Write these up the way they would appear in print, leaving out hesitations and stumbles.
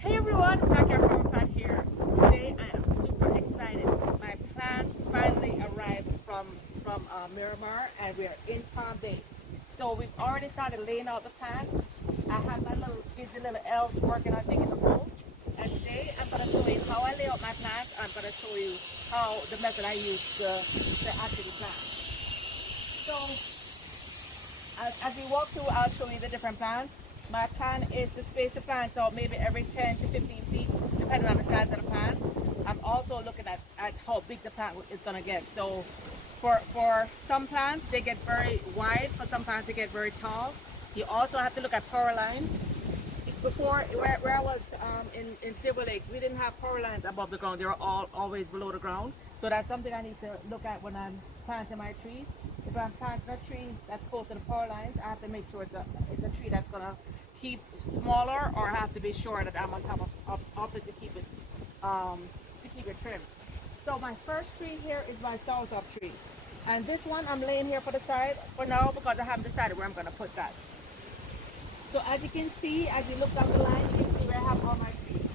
Hey everyone, Backyard Farm Pat here. Today I am super excited. My plants finally arrived from Miramar and we are in Bombay. So we've already started laying out the plants. I have my little busy little elves working on making the hole. And today I'm going to show you how I lay out my plants. I'm going to show you how the method I use to actually plant. So as we walk through, I'll show you the different plants. My plan is to space the plants out maybe every 10 to 15 feet, depending on the size of the plant. I'm also looking at how big the plant is going to get. So for some plants, they get very wide. For some plants, they get very tall. You also have to look at power lines. Before, where I was in Silver Lakes, we didn't have power lines above the ground. They were always below the ground. So that's something I need to look at when I'm planting my trees. If I'm planting a tree that's close to the power lines, I have to make sure it's a tree that's going to keep smaller, or I have to be sure that I'm on top of it to keep it trimmed. So my first tree here is my Soursop tree. And this one I'm laying here for the side for now because I haven't decided where I'm going to put that. So as you can see, as you look down the line, you can see where I have all my trees.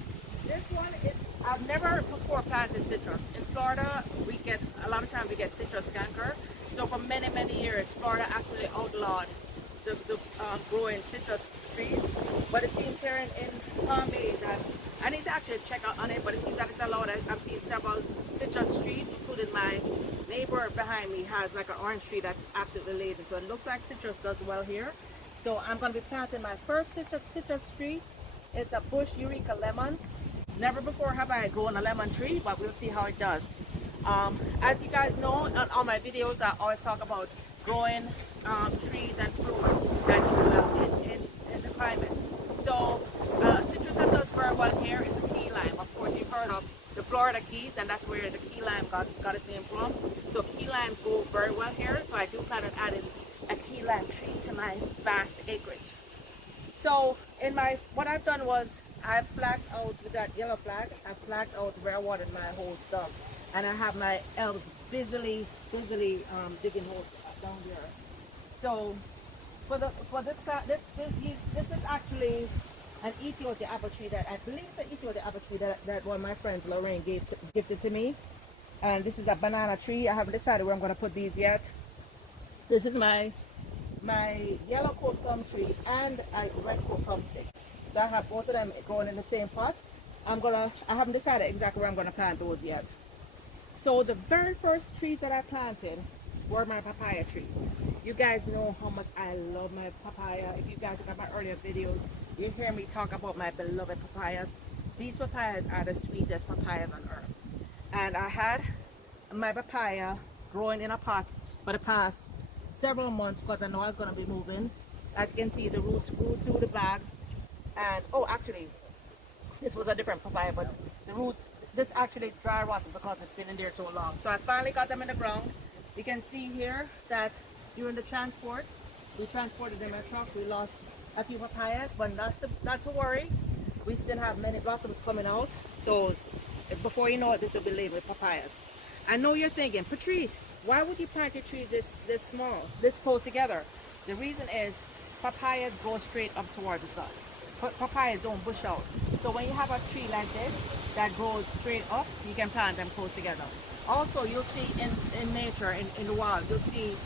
This one is, I've never before planted citrus. In Florida, a lot of times we get citrus canker. So for many, many years, Florida actually outlawed the growing citrus trees. But it seems here in Bombay that, I need to actually check out on it, but it seems that it's allowed. I've seen several citrus trees, including my neighbor behind me has like an orange tree that's absolutely laden. So it looks like citrus does well here. So I'm going to be planting my first citrus tree. It's a bush Eureka lemon. Never before have I grown a lemon tree, but we'll see how it does. As you guys know, on all my videos, I always talk about growing trees and fruits that in the climate. So citrus that does very well here is a key lime. Of course, you've heard of the Florida keys, and that's where the key lime got its name from. So key limes go very well here. So I do plan on adding a key lime tree to my vast acreage. So what I've done was I've flagged out with that yellow flag. I've flagged out where I watered my whole stuff, and I have my elves busily digging holes down there. So for this plant, this is actually an Ethiopia apple tree that I believe the Ethiopia apple tree that one of my friends Lorraine gifted to me. And this is a banana tree. I haven't decided where I'm going to put these yet. This is my yellow coat plum tree and a red coat plum stick. So I have both of them growing in the same pot. I haven't decided exactly where I'm going to plant those yet. So the very first trees that I planted were my papaya trees. You guys know how much I love my papaya. If you guys look at my earlier videos, you hear me talk about my beloved papayas. These papayas are the sweetest papayas on earth. And I had my papaya growing in a pot for the past several months because I know I was going to be moving. As you can see, the roots grew through the bag. And oh, actually, this was a different papaya, but the roots, this actually dry rotted because it's been in there so long. So I finally got them in the ground. You can see here that during the transport, we transported them in a truck. We lost a few papayas, but not to worry. We still have many blossoms coming out. So before you know it, this will be laden with papayas. I know you're thinking, Patrice, why would you plant your trees this small, this close together? The reason is papayas go straight up towards the sun. Papayas don't bush out. So when you have a tree like this that grows straight up, you can plant them close together. Also, you'll see in nature, in the wild, you'll see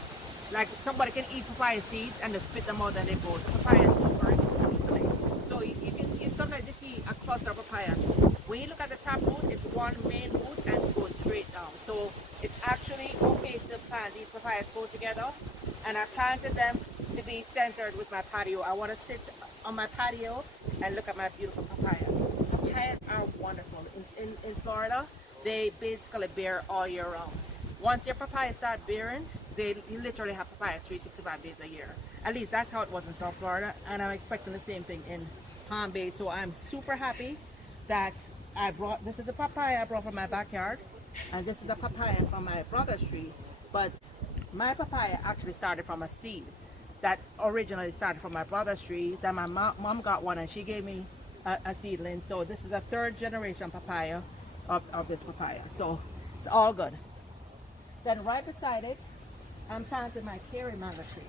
like somebody can eat papaya seeds and they spit them out and they grow. So papayas grow very easily. So you sometimes you see a cluster of papayas. When you look at the top root, it's one main root and it goes straight down. So it's actually okay to plant these papayas close together. And I planted them to be centered with my patio. I want to sit on my patio and look at my beautiful papayas. Papayas are wonderful. In Florida, they basically bear all year round. Once your papayas start bearing, you literally have papayas 365 days a year. At least that's how it was in South Florida, and I'm expecting the same thing in Bombay. So I'm super happy that this is a papaya I brought from my backyard, and this is a papaya from my brother's tree. But my papaya actually started from a seed that originally started from my brother's tree. Then my mom got one and she gave me a seedling. So this is a third generation papaya of this papaya. So it's all good. Then right beside it, I'm planting my cherry mango tree.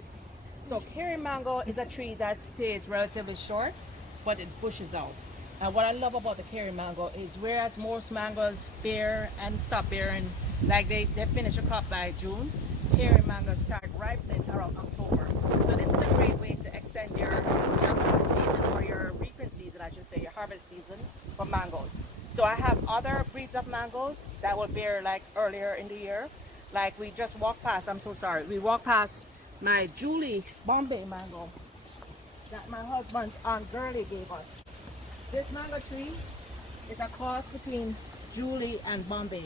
So cherry mango is a tree that stays relatively short, but it bushes out. And what I love about the cherry mango is whereas most mangoes bear and stop bearing, like they finish a crop by June, cherry mangoes start ripening around October. So this is a great way to extend your growing season, or your reaping season, I should say, your harvest season for mangoes. So I have other breeds of mangoes that will bear like earlier in the year. Like we just walked past, I'm so sorry, we walked past my Julie Bombay mango that my husband's aunt Girlie gave us. This mango tree is a cross between Julie and Bombay.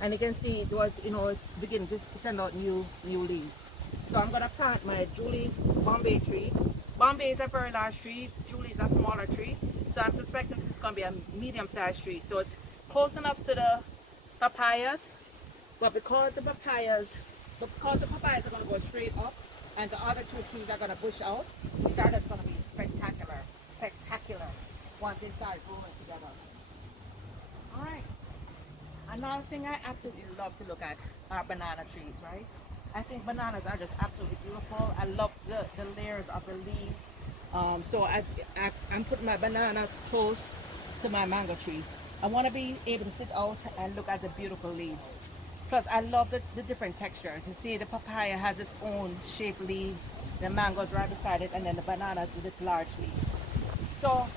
And you can see it was, it's beginning to send out new leaves. So I'm gonna plant my Julie Bombay tree. Bombay is a very large tree, Julie is a smaller tree. So I'm suspecting this is gonna be a medium-sized tree. So it's close enough to the papayas, but because the papayas are gonna go straight up and the other two trees are gonna bush out, these are just gonna be spectacular once they start growing together. All right. Another thing I absolutely love to look at are banana trees, right? I think bananas are just absolutely beautiful. I love the layers of the leaves. So as I'm putting my bananas close to my mango tree, I want to be able to sit out and look at the beautiful leaves. Plus, I love the different textures. You see, the papaya has its own shaped leaves, the mangoes right beside it, and then the bananas with its large leaves. So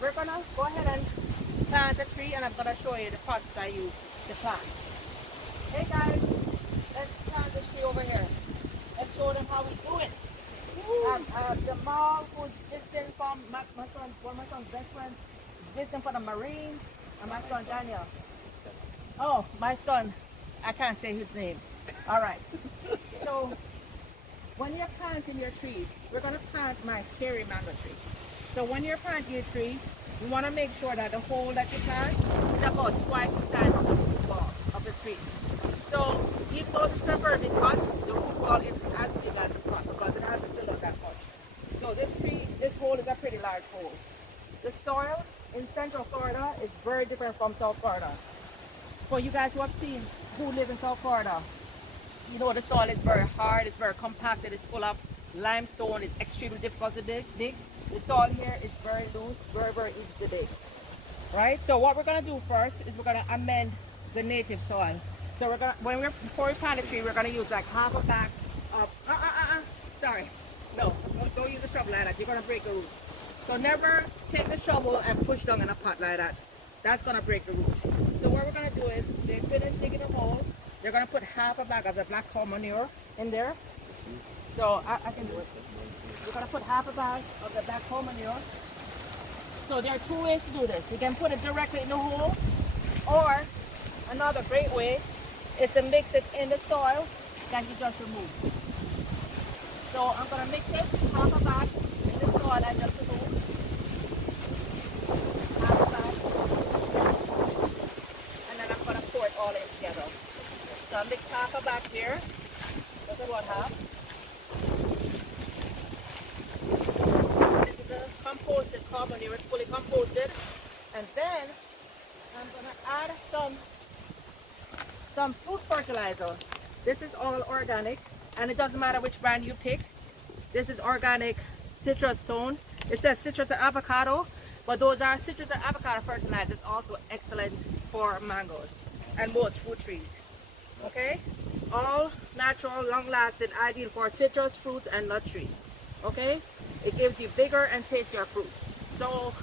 we're gonna go ahead and plant a tree, and I'm gonna show you the process I use to plant. Hey guys, let's plant this tree over here. Let's show them how we do it. Jamal, who's visiting from my son, one of my son's best friends, is visiting for the Marines, and my son Daniel. Oh, my son, I can't say his name. All right. So when you're planting your tree, we're gonna plant my cherry mango tree. So when you're planting your tree, you want to make sure that the hole that you plant is about twice the size of the root ball of the tree. So even though this is a very big cut, the root ball isn't as big as the cut because it hasn't filled up that much. So this hole is a pretty large hole. The soil in Central Florida is very different from South Florida. For you guys who live in South Florida, you know the soil is very hard, it's very compacted, it's full of limestone, it's extremely difficult to dig. The soil here is very loose, very, very easy to dig. Right? So what we're gonna do first is we're gonna amend the native soil. So before we plant the tree, we're gonna use like half a bag of sorry. No, don't use the shovel like that. You're gonna break the roots. So never take the shovel and push down in a pot like that. That's gonna break the roots. So what we're gonna do is they finish digging a hole. They're gonna put half a bag of the black cow manure in there. So I can do it. We're going to put half a bag of the black cow manure. So there are two ways to do this. You can put it directly in the hole, or another great way is to mix it in the soil that you just removed. So I'm going to mix it, half a bag in the soil I just removed. Half a bag. And then I'm going to pour it all in together. So I'll mix half a bag here. That's about half. Composted cow manure is fully composted, and then I'm gonna add some food fertilizer. This is all organic, and it doesn't matter which brand you pick. This is organic citrus stone. It says citrus and avocado, but those are citrus and avocado fertilizers, also excellent for mangoes and most fruit trees. Okay, all natural, long-lasting, ideal for citrus, fruits, and nut trees. Okay, it gives you bigger and tastier fruit. So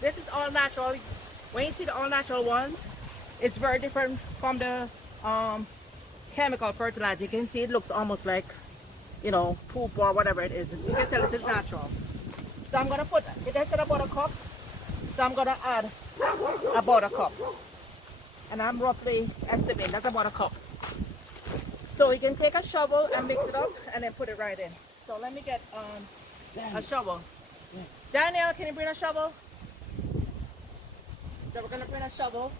this is all natural. When you see the all natural ones, it's very different from the chemical fertilizer. You can see it looks almost like, poop or whatever it is. You can tell it's natural. So I'm gonna put it. I said about a cup, so I'm gonna add about a cup, and I'm roughly estimating that's about a cup. So you can take a shovel and mix it up and then put it right in. So let me get a shovel. Yeah. Daniel, can you bring a shovel? So we're going to bring a shovel,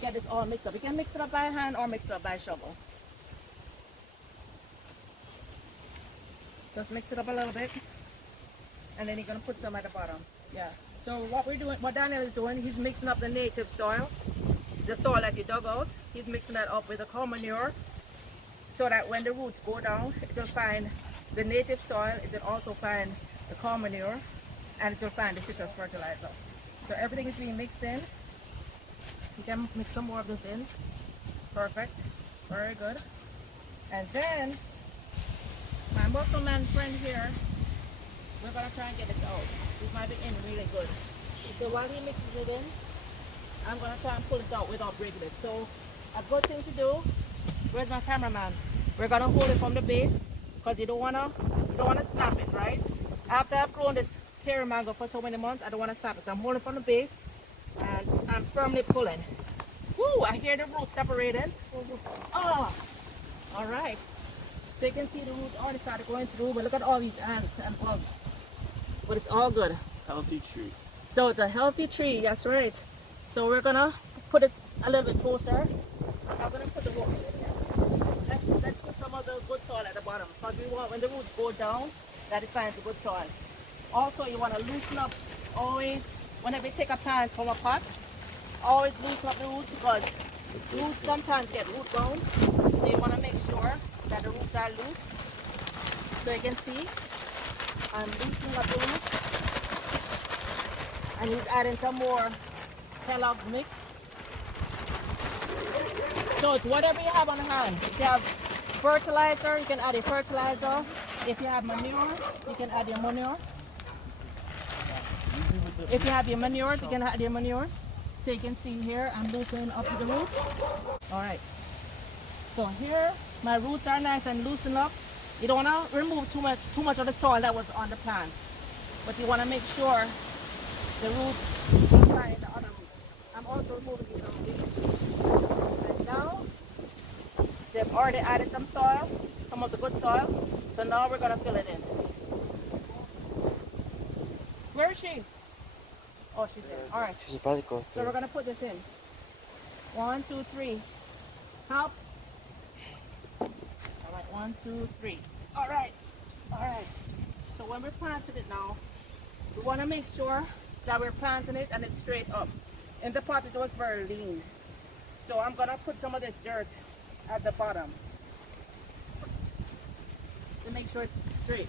get this all mixed up. You can mix it up by hand or mix it up by shovel. Just mix it up a little bit. And then you're going to put some at the bottom. Yeah. So what Daniel is doing, he's mixing up the native soil, the soil that you dug out. He's mixing that up with the cow manure, so that when the roots go down, it will find the native soil, it will also find the cow manure, and it will find the citrus fertilizer. So everything is being mixed in. You can mix some more of this in. Perfect. Very good. And then my Muscleman friend here, we're gonna try and get this out. This might be in really good. So while he mixes it in, I'm gonna try and pull it out without breaking it. So a good thing to do, where's my cameraman? We're gonna hold it from the base because you don't wanna snap it, right? After I've grown this cherry mango for so many months, I don't wanna snap it. So I'm holding from the base and I'm firmly pulling. Woo! I hear the roots separating. Oh, all right. So you can see the roots already started going through, but look at all these ants and bugs. But it's all good. Healthy tree. So it's a healthy tree, that's right. So we're gonna put it a little bit closer. I'm gonna put the root in here. Let's put some of the good soil at the bottom because we want when the roots go down that it finds the good soil. Also, you want to loosen up always whenever you take a plant from a pot. Always loosen up the roots because roots sometimes get root bound. So you want to make sure that the roots are loose. So you can see I'm loosening up the roots. And he's adding some more Kellogg mix. So it's whatever you have on hand. If you have fertilizer, you can add a fertilizer. If you have manure, you can add your manure. If you have your manures, you can add your manures. So you can see here, I'm loosening up the roots. All right. So here, my roots are nice and loosened up. You don't want to remove too much of the soil that was on the plant, but you want to make sure the roots find the other roots. I'm also removing these little weeds. And now they've already added some soil, some of the good soil. So now we're gonna fill it in. Where is she? Oh, she's there. All right. She's about to go through. So we're gonna put this in. 1, 2, 3. Help. All right. 1, 2, 3. All right. All right. So when we're planting it now, we want to make sure that we're planting it and it's straight up. In the pot it was very lean. So I'm gonna put some of this dirt at the bottom to make sure it's straight.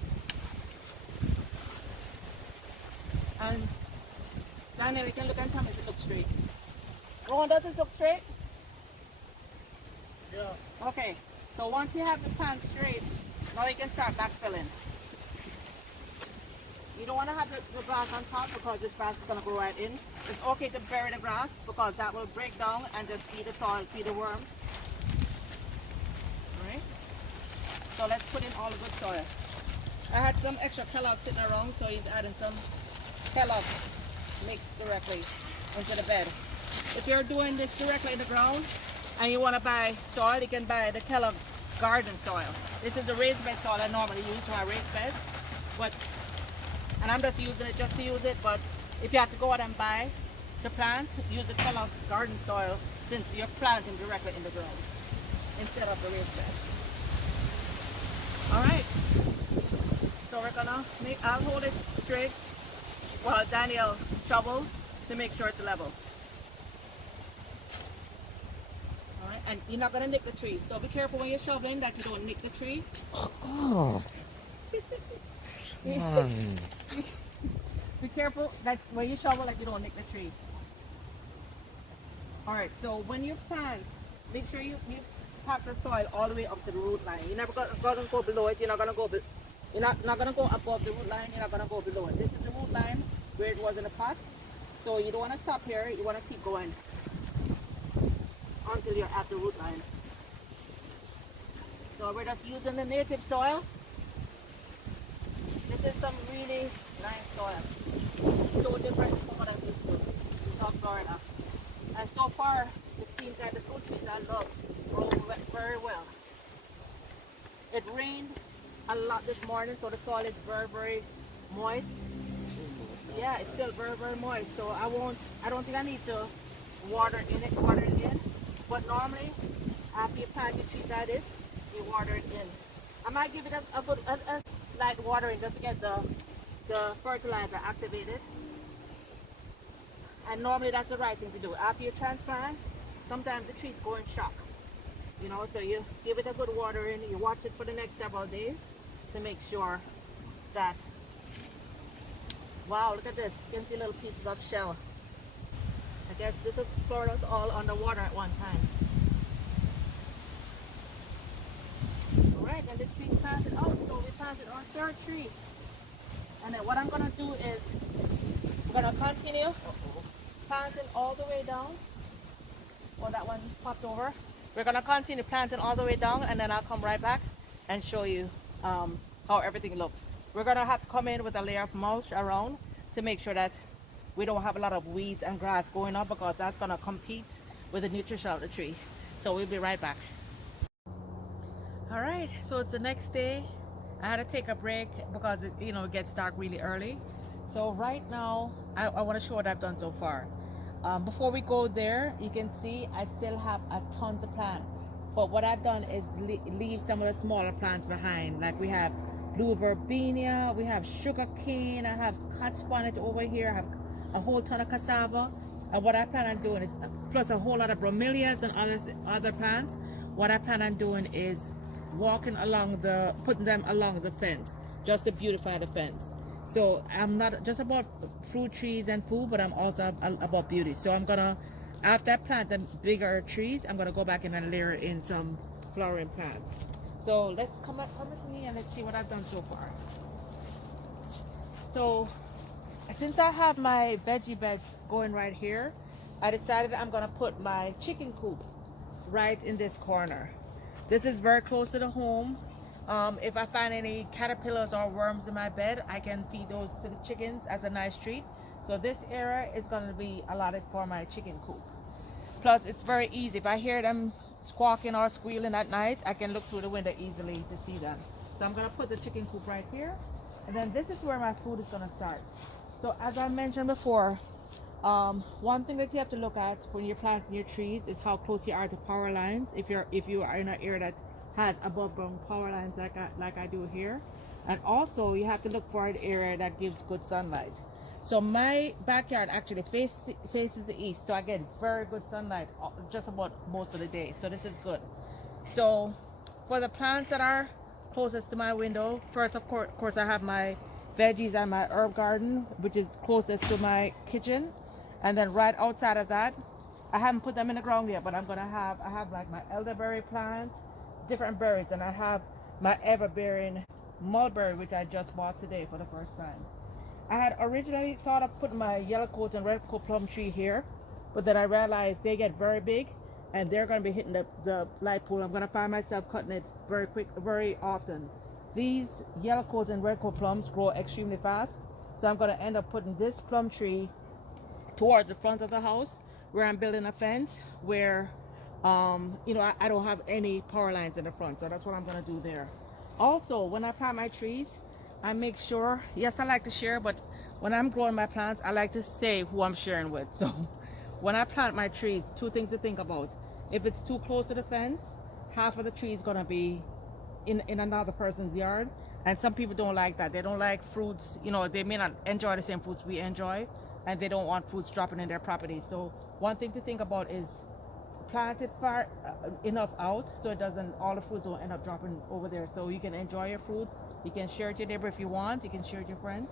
And Daniel, you can look and tell me if it looks straight. Rowan, does it look straight? Yeah. Okay, so once you have the plant straight, now you can start backfilling. You don't want to have the grass on top because this grass is going to go right in. It's okay to bury the grass because that will break down and just feed the soil, feed the worms. Alright? So let's put in all the good soil. I had some extra Kellogg sitting around, so he's adding some Kellogg mixed directly into the bed. If you're doing this directly in the ground and you want to buy soil, you can buy the Kellogg's garden soil. This is the raised bed soil I normally use for my raised beds. And I'm just using it just to use it, but if you have to go out and buy to plant, use the Kellogg's garden soil since you're planting directly in the ground instead of the raised bed. Alright, so we're gonna I'll hold it straight while Daniel shovels to make sure it's level. Alright, and you're not gonna nick the tree, so be careful when you're shoveling that you don't nick the tree. Oh. Be careful that when you shovel that you don't nick the tree. Alright, so when you plant, make sure you pack the soil all the way up to the root line. You're never gonna go below it, you're not gonna go above the root line, you're not gonna go below it. This is the root line where it was in the pot. So you don't wanna stop here, you wanna keep going until you're at the root line. So we're just using the native soil. This is some really nice soil. So different from what I'm used to in South Florida. And so far, it seems that the fruit trees I love grow very well. It rained a lot this morning, so the soil is very, very moist. Yeah, it's still very, very moist. So I don't think I need to water it in. But normally, after you plant your trees like this, you water it in. I might give it a light watering just to get the fertilizer activated. And normally that's the right thing to do. After you transplant, sometimes the trees go in shock. You know, so you give it a good watering, you watch it for the next several days to make sure that, wow, look at this. You can see little pieces of shell guess this is Florida's all underwater at one time. Alright, and this tree planted out, so we planted our third tree. And then what I'm gonna do is I'm gonna continue planting all the way down. Oh, that one popped over. We're gonna continue planting all the way down, and then I'll come right back and show you how everything looks. We're gonna have to come in with a layer of mulch around to make sure that we don't have a lot of weeds and grass going up, because that's gonna compete with the nutrition of the tree. So we'll be right back. All right, so it's the next day. I had to take a break because it gets dark really early. So right now I want to show what I've done so far. Before we go there, you can see I still have a tons of plants, but what I've done is leave some of the smaller plants behind. Like we have blue verbena, we have sugar cane, I have scotch bonnet over here, I have a whole ton of cassava. And what I plan on doing is, plus a whole lot of bromeliads and other plants, what I plan on doing is putting them along the fence, just to beautify the fence. So I'm not just about fruit trees and food, but I'm also about beauty. So I'm gonna, after I plant the bigger trees, I'm gonna go back in and layer in some flowering plants. So let's come with me and let's see what I've done so far. So since I have my veggie beds going right here, I decided I'm gonna put my chicken coop right in this corner. This is very close to the home. If I find any caterpillars or worms in my bed, I can feed those to the chickens as a nice treat. So this area is going to be allotted for my chicken coop. Plus, it's very easy. If I hear them squawking or squealing at night, I can look through the window easily to see them. So I'm going to put the chicken coop right here. And then this is where my food is going to start. So as I mentioned before, one thing that you have to look at when you're planting your trees is how close you are to power lines. If you are in an area that has above ground power lines like I do here, and also you have to look for an area that gives good sunlight. So my backyard actually faces the east, so I get very good sunlight just about most of the day. So this is good. So for the plants that are closest to my window, first of course I have my veggies and my herb garden, which is closest to my kitchen. And then right outside of that, I haven't put them in the ground yet, but I have like my elderberry plant, different berries, and I have my ever-bearing mulberry, which I just bought today for the first time. I had originally thought of putting my yellow coat and red coat plum tree here, but then I realized they get very big and they're going to be hitting the light pole. I'm going to find myself cutting it very often. These yellow coat and red coat plums grow extremely fast, so I'm going to end up putting this plum tree towards the front of the house where I'm building a fence where I don't have any power lines in the front. So that's what I'm going to do there. Also, when I plant my trees, I make sure, yes, I like to share, but when I'm growing my plants, I like to say who I'm sharing with. So when I plant my trees, two things to think about. If it's too close to the fence, half of the tree is going to be in another person's yard, and some people don't like that. They don't like fruits, they may not enjoy the same fruits we enjoy, and they don't want fruits dropping in their property. So one thing to think about is plant it far enough out so it doesn't, all the fruits will end up dropping over there. So you can enjoy your fruits, you can share it with your neighbor if you want, you can share it with your friends.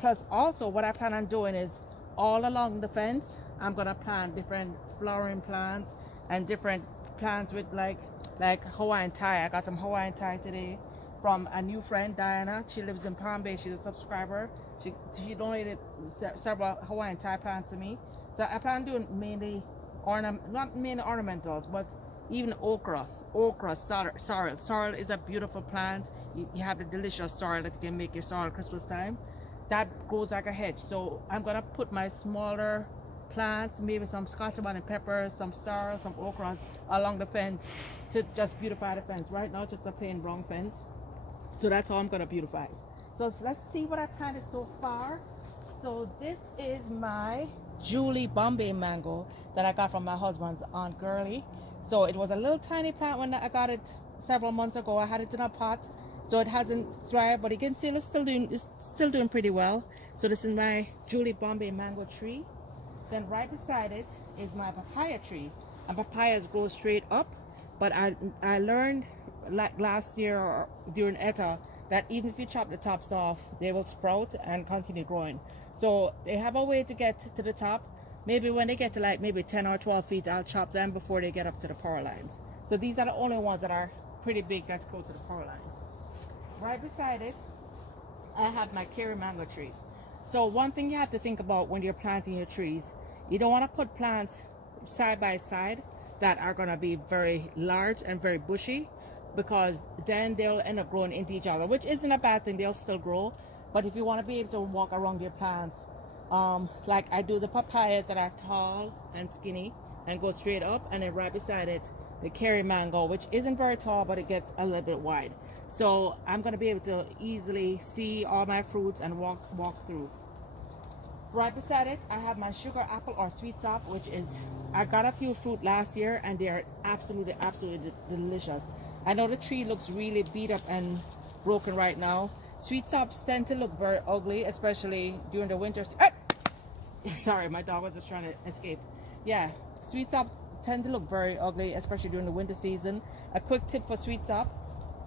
Plus also what I plan on doing is all along the fence, I'm gonna plant different flowering plants and different plants with like Hawaiian Thai. I got some Hawaiian Thai today from a new friend, Diana. She lives in Bombay, she's a subscriber. She donated several Hawaiian Thai plants to me. So I plan on doing mainly not mainly ornamentals, but even okra, sorrel. Sorrel is a beautiful plant. You have the delicious sorrel that you can make your sorrel Christmas time. That grows like a hedge. So I'm gonna put my smaller plants, maybe some scotch bonnet peppers, some sorrel, some okras along the fence to just beautify the fence. Right now, just a plain brown fence. So that's how I'm gonna beautify it. So let's see what I've planted so far. So this is my Julie Bombay mango that I got from my husband's Aunt Girlie. So it was a little tiny plant when I got it several months ago. I had it in a pot, so it hasn't thrived, but you can see it's still doing pretty well. So this is my Julie Bombay mango tree. Then right beside it is my papaya tree. And papayas grow straight up, but I learned like last year during ETA that even if you chop the tops off, they will sprout and continue growing. So they have a way to get to the top, Maybe when they get to like maybe 10 or 12 feet, I'll chop them before they get up to the power lines. So these are the only ones that are pretty big that's close to the power lines. Right beside it, I have my cherry mango tree. So one thing you have to think about when you're planting your trees, you don't want to put plants side by side that are going to be very large and very bushy, because then they'll end up growing into each other, which isn't a bad thing. They'll still grow. But if you want to be able to walk around your plants, like I do the papayas that are tall and skinny and go straight up, and then right beside it the cherry mango, which isn't very tall but it gets a little bit wide, so I'm going to be able to easily see all my fruits and walk through. Right beside it I have my sugar apple or sweet sop, which is, I got a few fruit last year and they're absolutely delicious. I know the tree looks really beat up and broken right now. Sweet sops tend to look very ugly, especially during the winter. Sorry, my dog was just trying to escape. Yeah, sweet sop tend to look very ugly, especially during the winter season. A quick tip for sweet sop: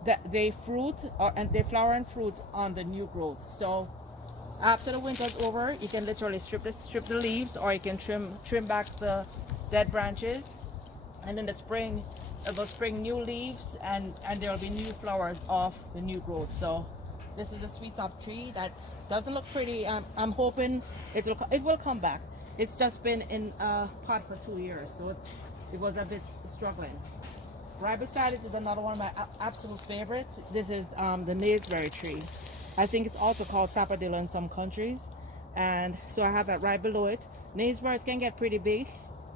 that they flower and fruit on the new growth. So after the winter's over, you can literally strip the leaves, or you can trim back the dead branches, and in the spring it will spring new leaves, and there will be new flowers off the new growth. So this is a sweet sop tree that doesn't look pretty. I'm hoping it will come back. It's just been in a pot for 2 years, so it was a bit struggling. Right beside it is another one of my absolute favorites. This is the Neisberry tree. I think it's also called sapodilla in some countries, and so I have that right below it. Neisberries can get pretty big,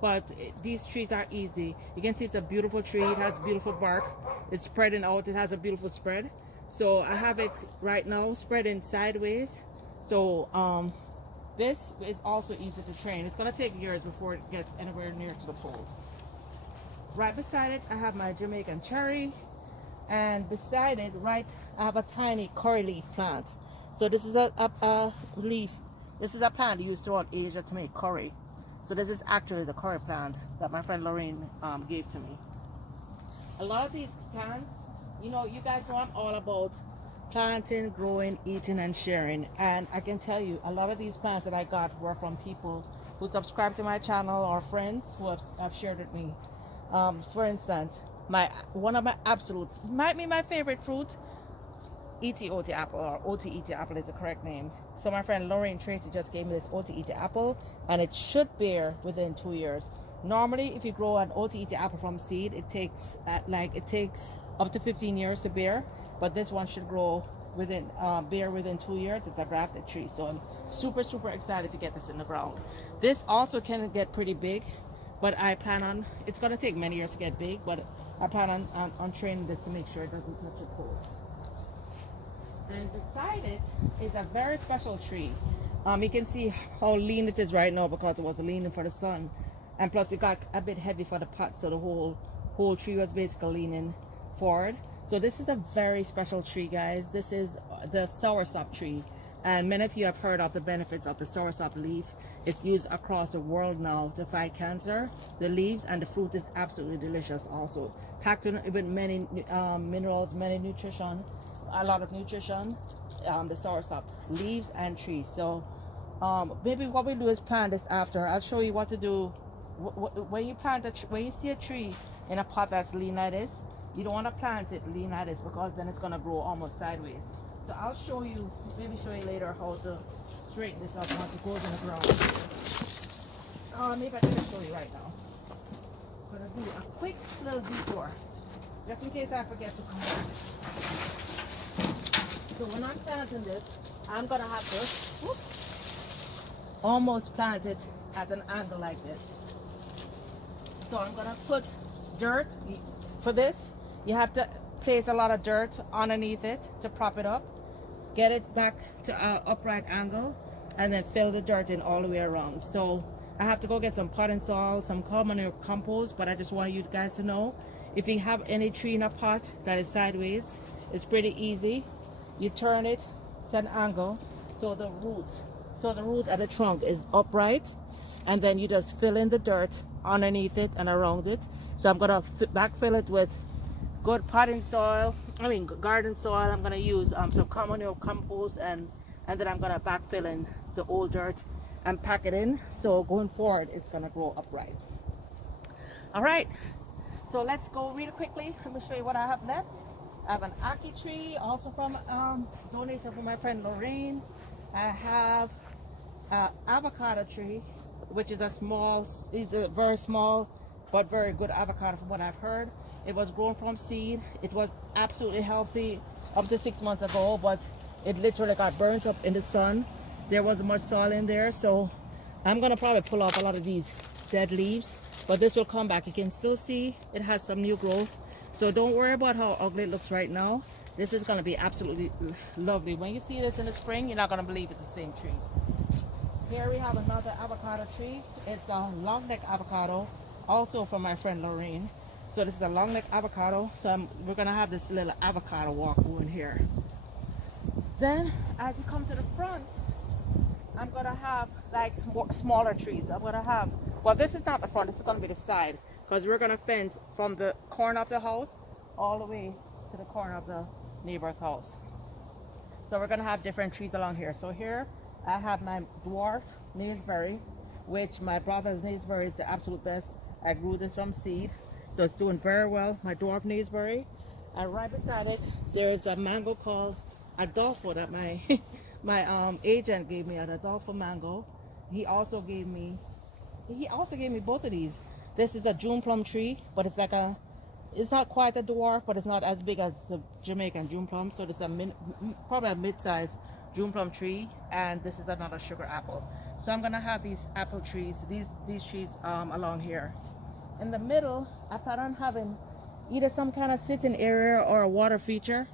but these trees are easy. You can see it's a beautiful tree. It has beautiful bark. It's spreading out. It has a beautiful spread. So I have it right now spreading sideways. So this is also easy to train. It's going to take years before it gets anywhere near to the pole. Right beside it I have my Jamaican Cherry, and beside it I have a tiny curry leaf plant. So this is a leaf. This is a plant used throughout Asia to make curry. So this is actually the curry plant that my friend Lorraine gave to me. A lot of these plants, you guys know I'm all about planting, growing, eating, and sharing. And I can tell you, a lot of these plants that I got were from people who subscribe to my channel or friends who have shared with me. For instance, one of my absolute, might be my favorite fruit, Eti apple, or Oti apple is the correct name. So my friend Lorraine Tracy just gave me this Oti apple, and it should bear within 2 years. Normally, if you grow an Oti apple from seed, it takes up to 15 years to bear, but this one should grow bear within 2 years. It's a grafted tree, so I'm super excited to get this in the ground. This also can get pretty big, but I plan on, it's going to take many years to get big, but I plan on training this to make sure it doesn't touch the pole. And beside it is a very special tree. You can see how lean it is right now because it was leaning for the sun, and plus it got a bit heavy for the pot, so the whole tree was basically leaning forward. So this is a very special tree, guys. This is the Soursop tree, and many of you have heard of the benefits of the Soursop leaf. It's used across the world now to fight cancer. The leaves and the fruit is absolutely delicious, also packed with many minerals, many nutrition, a lot of nutrition. The Soursop leaves and trees. So maybe what we do is plant this after. I'll show you what to do when you when you see a tree in a pot that's lean like this. You don't want to plant it lean like this, because then it's going to grow almost sideways. So I'll show you, maybe show you later how to straighten this up once it goes in the ground. Maybe I can just show you right now. I'm going to do a quick little detour, just in case I forget to come back. So when I'm planting this, I'm going to have to almost plant it at an angle like this. So I'm going to put dirt. For this, you have to place a lot of dirt underneath it to prop it up, get it back to an upright angle, and then fill the dirt in all the way around. So I have to go get some potting soil, some common compost, but I just want you guys to know, if you have any tree in a pot that is sideways, it's pretty easy. You turn it to an angle so the root at the trunk is upright, and then you just fill in the dirt underneath it and around it. So I'm gonna backfill it with good garden soil. I'm gonna use some common compost, and then I'm gonna backfill in the old dirt. and pack it in. So going forward, it's gonna grow upright. All right, so let's go really quickly. Let me show you what I have left. I have an ackee tree, also from donation from my friend Lorraine. I have avocado tree, which is it's a very small but very good avocado from what I've heard. It was grown from seed. It was absolutely healthy up to 6 months ago, but it literally got burnt up in the sun. There wasn't much soil in there, so I'm gonna probably pull off a lot of these dead leaves, but this will come back. You can still see it has some new growth, so don't worry about how ugly it looks right now. This is gonna be absolutely lovely. When you see this in the spring, you're not gonna believe it's the same tree. Here we have another avocado tree. It's a long neck avocado, also from my friend Lorraine. So this is a long neck avocado. So we're gonna have this little avocado walk going here. Then as you come to the front, I'm gonna have like smaller trees. I'm gonna have, well, this is not the front, this is gonna be the side, because we're gonna fence from the corner of the house all the way to the corner of the neighbor's house. So we're gonna have different trees along here. So here I have my dwarf Neisberry, which my brother's Neisberry is the absolute best. I grew this from seed, so it's doing very well, my dwarf Neisberry. And right beside it, there's a mango called Adolfo that my my agent gave me, an Adolfo mango. He also gave me both of these. This is a June plum tree, but it's like it's not quite a dwarf, but it's not as big as the Jamaican June plum. So this is probably a mid-sized June plum tree, and this is another sugar apple. So I'm gonna have these apple trees, these trees along here. In the middle, I plan on having either some kind of sitting area or a water feature.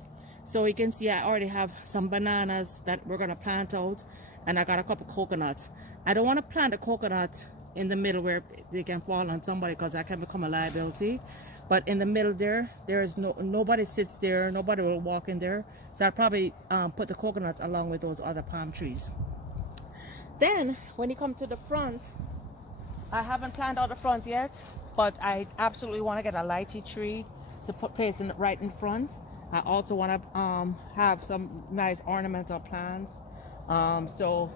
So you can see I already have some bananas that we're gonna plant out, and I got a couple coconuts. I don't want to plant a coconut in the middle where they can fall on somebody, because that can become a liability. But in the middle there is nobody sits there, nobody will walk in there. So I'll probably put the coconuts along with those other palm trees. Then when you come to the front, I haven't planned out the front yet, but I absolutely want to get a lychee tree to place right in front. I also want to have some nice ornamental plants. So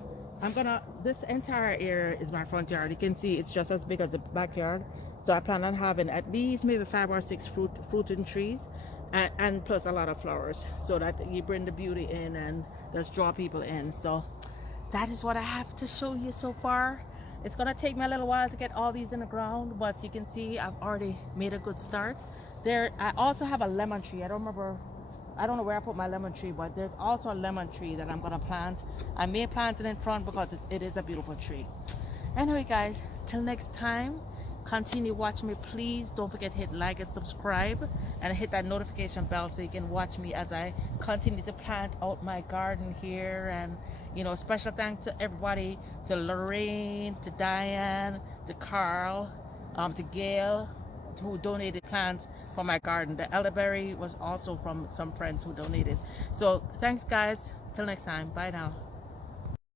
this entire area is my front yard. You can see it's just as big as the backyard. So I plan on having at least maybe 5 or 6 fruiting trees, and plus a lot of flowers, so that you bring the beauty in and just draw people in. So that is what I have to show you so far. It's gonna take me a little while to get all these in the ground, but you can see I've already made a good start. I also have a lemon tree. I don't know where I put my lemon tree, but there's also a lemon tree that I'm gonna plant. I may plant it in front because it is a beautiful tree. Anyway guys, till next time, continue watching me. Please don't forget to hit like and subscribe, and hit that notification bell so you can watch me as I continue to plant out my garden here. And special thanks to everybody, to Lorraine, to Diane, to Carl, to Gail, who donated plants for my garden. The elderberry was also from some friends who donated. So thanks guys, till next time, bye now.